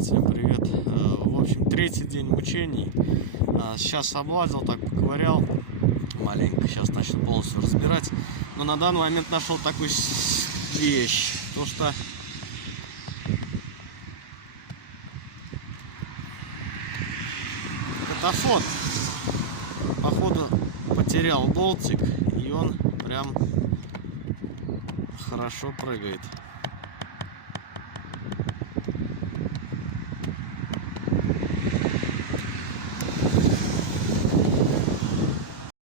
всем привет. В общем, третий день мучений. Сейчас облазил, так поковырял маленько. Сейчас начну полностью разбирать. Но на данный момент нашел такую вещь. То, что катафот, походу, потерял болтик. И он прям хорошо прыгает.